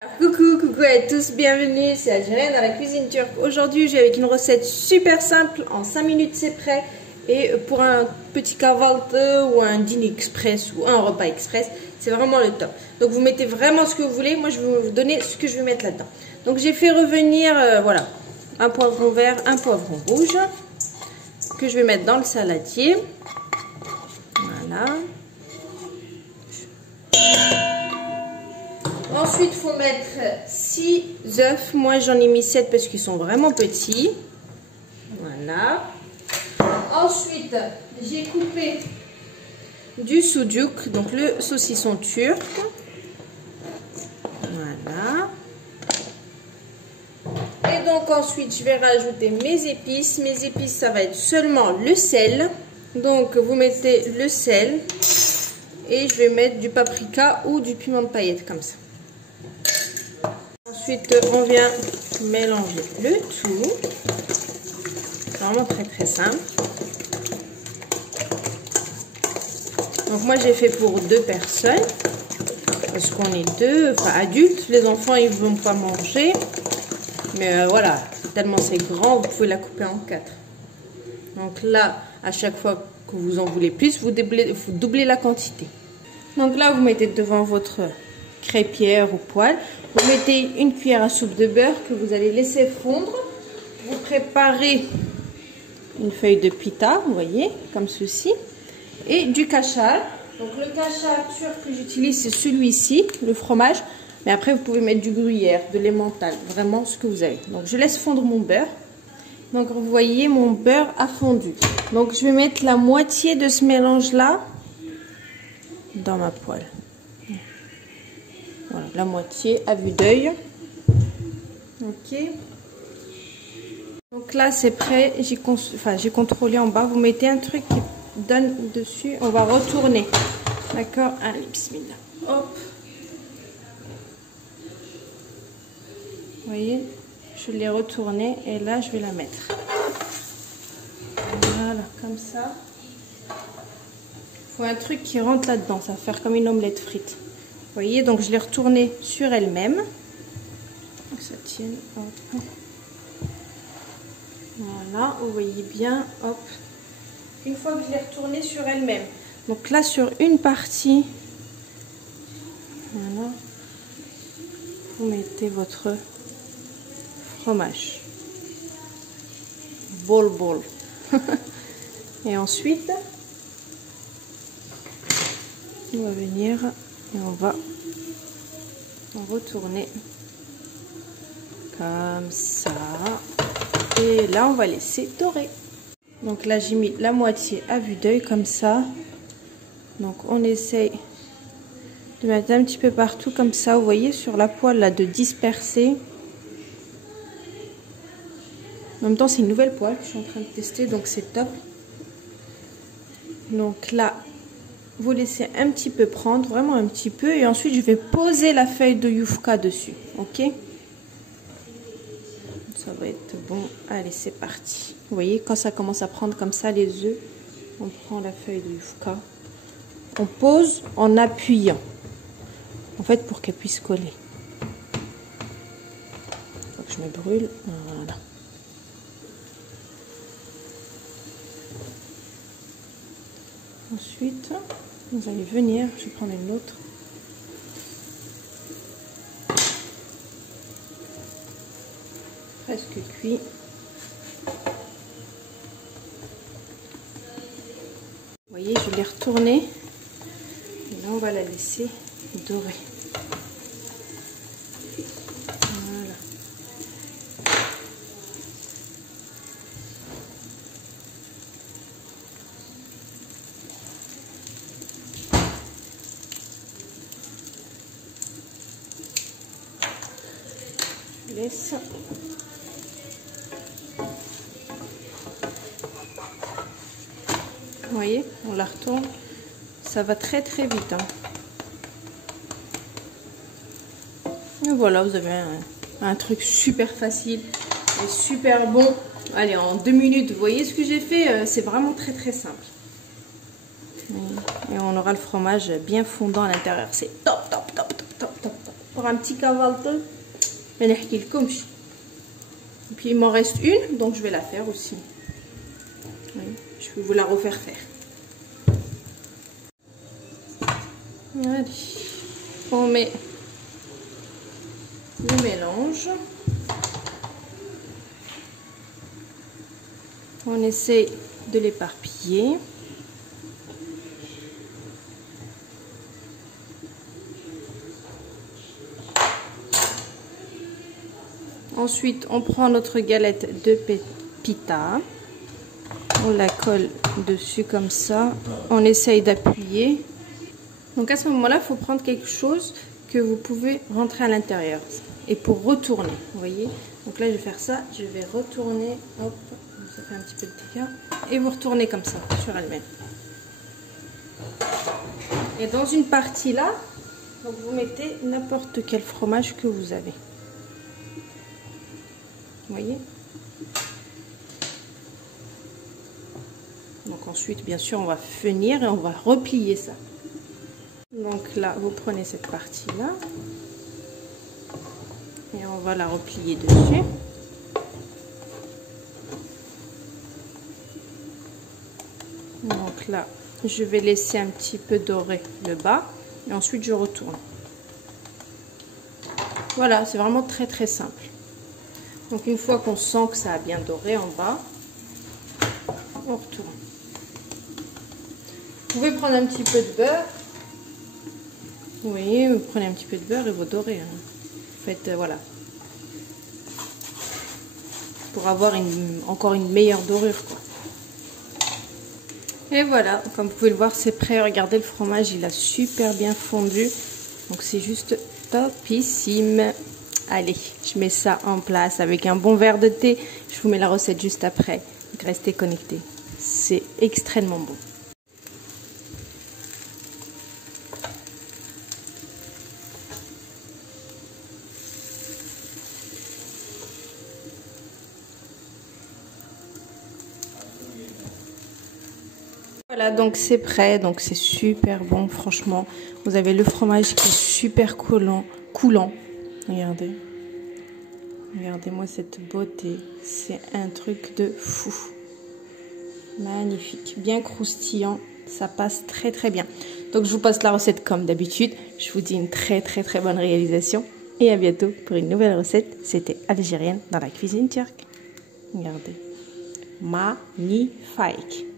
Coucou à tous, bienvenue, c'est Algérienne dans la cuisine turque. Aujourd'hui, je vais avec une recette super simple, en 5 minutes c'est prêt. Et pour un petit kahvaltı ou un dîner express ou un repas express, c'est vraiment le top. Donc vous mettez vraiment ce que vous voulez, moi je vais vous donner ce que je vais mettre là-dedans. Donc j'ai fait revenir, voilà, un poivron vert, un poivron rouge, que je vais mettre dans le saladier. Voilà. Ensuite, il faut mettre 6 œufs. Moi, j'en ai mis 7 parce qu'ils sont vraiment petits. Voilà. Ensuite, j'ai coupé du sucuk, donc le saucisson turc. Voilà. Et donc, ensuite, je vais rajouter mes épices. Mes épices, ça va être seulement le sel. Donc, vous mettez le sel. Et je vais mettre du paprika ou du piment de paillettes, comme ça. Ensuite, on vient mélanger le tout. C'est vraiment très simple. Donc moi j'ai fait pour 2 personnes. Parce qu'on est 2, enfin adultes. Les enfants ils ne vont pas manger. Mais voilà, tellement c'est grand, vous pouvez la couper en 4. Donc là, à chaque fois que vous en voulez plus, vous doublez la quantité. Donc là, vous mettez devant votre crêpière ou poêle. Vous mettez une cuillère à soupe de beurre que vous allez laisser fondre. Vous préparez une feuille de pita, vous voyez, comme ceci. Et du kachar. Donc le kachar turc que j'utilise, c'est celui-ci, le fromage. Mais après, vous pouvez mettre du gruyère, de l'emmental, vraiment ce que vous avez. Donc je laisse fondre mon beurre. Donc vous voyez, mon beurre a fondu. Donc je vais mettre la moitié de ce mélange-là dans ma poêle. Voilà, la moitié à vue d'œil. Ok. Donc là, c'est prêt. J'ai contrôlé en bas. Vous mettez un truc qui donne dessus. On va retourner. D'accord? Allez, bismillah. Hop. Vous voyez? Je l'ai retourné et là, je vais la mettre. Voilà, comme ça. Il faut un truc qui rentre là-dedans. Ça va faire comme une omelette frite. Vous voyez, donc je l'ai retournée sur elle-même. Que ça tienne. Hop. Voilà, vous voyez bien. Hop. Une fois que je l'ai retournée sur elle-même. Donc là, sur une partie, voilà, vous mettez votre fromage. Bol. Et ensuite, on va venir et on va retourner comme ça. Et là, on va laisser dorer. Donc là, j'ai mis la moitié à vue d'œil comme ça. Donc on essaye de mettre un petit peu partout comme ça. Vous voyez, sur la poêle là, de disperser. En même temps, c'est une nouvelle poêle que je suis en train de tester, donc c'est top. Donc là, vous laissez un petit peu prendre, vraiment un petit peu. Et ensuite, je vais poser la feuille de yufka dessus. Ok? Ça va être bon. Allez, c'est parti. Vous voyez, quand ça commence à prendre comme ça les œufs, on prend la feuille de yufka. On pose en appuyant. En fait, pour qu'elle puisse coller. Faut que je me brûle. Voilà. Ensuite, vous allez venir, je vais prendre une autre. Presque cuit. Vous voyez, je l'ai retournée. Et là, on va la laisser dorer. Voilà. Je laisse. Vous voyez, on la retourne. Ça va très vite. Hein. Et voilà, vous avez un truc super facile et super bon. Allez, en 2 minutes, vous voyez ce que j'ai fait? C'est vraiment très simple. Et on aura le fromage bien fondant à l'intérieur. C'est top. encore un petit cavalto. Et puis il m'en reste une, donc je vais la faire aussi. Oui, je vais vous la refaire faire. Allez, on met le mélange. On essaie de l'éparpiller. Ensuite, on prend notre galette de pita. On la colle dessus comme ça. On essaye d'appuyer. Donc à ce moment-là, il faut prendre quelque chose que vous pouvez rentrer à l'intérieur. Et pour retourner, vous voyez. Donc là, je vais faire ça. Je vais retourner. Hop, ça fait un petit peu de dégâts. Et vous retournez comme ça sur elle-même. Et dans une partie là, donc vous mettez n'importe quel fromage que vous avez. Vous voyez? Donc ensuite, bien sûr, on va finir et on va replier ça. Donc là, vous prenez cette partie-là et on va la replier dessus. Donc là, je vais laisser un petit peu dorer le bas et ensuite je retourne. Voilà, c'est vraiment très très simple. Donc une fois qu'on sent que ça a bien doré en bas, on retourne. Vous pouvez prendre un petit peu de beurre. Vous voyez, vous prenez un petit peu de beurre et vous dorez. Hein. Faites, voilà. Pour avoir encore une meilleure dorure, quoi. Et voilà, comme vous pouvez le voir, c'est prêt. Regardez, le fromage, il a super bien fondu. Donc c'est juste topissime. Allez, je mets ça en place avec un bon verre de thé. Je vous mets la recette juste après. Donc restez connectés. C'est extrêmement bon. Voilà, donc c'est prêt. Donc c'est super bon, franchement. Vous avez le fromage qui est super coulant. Regardez. Regardez-moi cette beauté. C'est un truc de fou. Magnifique. Bien croustillant. Ça passe très très bien. Donc je vous passe la recette comme d'habitude. Je vous dis une très très très bonne réalisation. Et à bientôt pour une nouvelle recette. C'était Algérienne dans la cuisine turque. Regardez. Magnifique.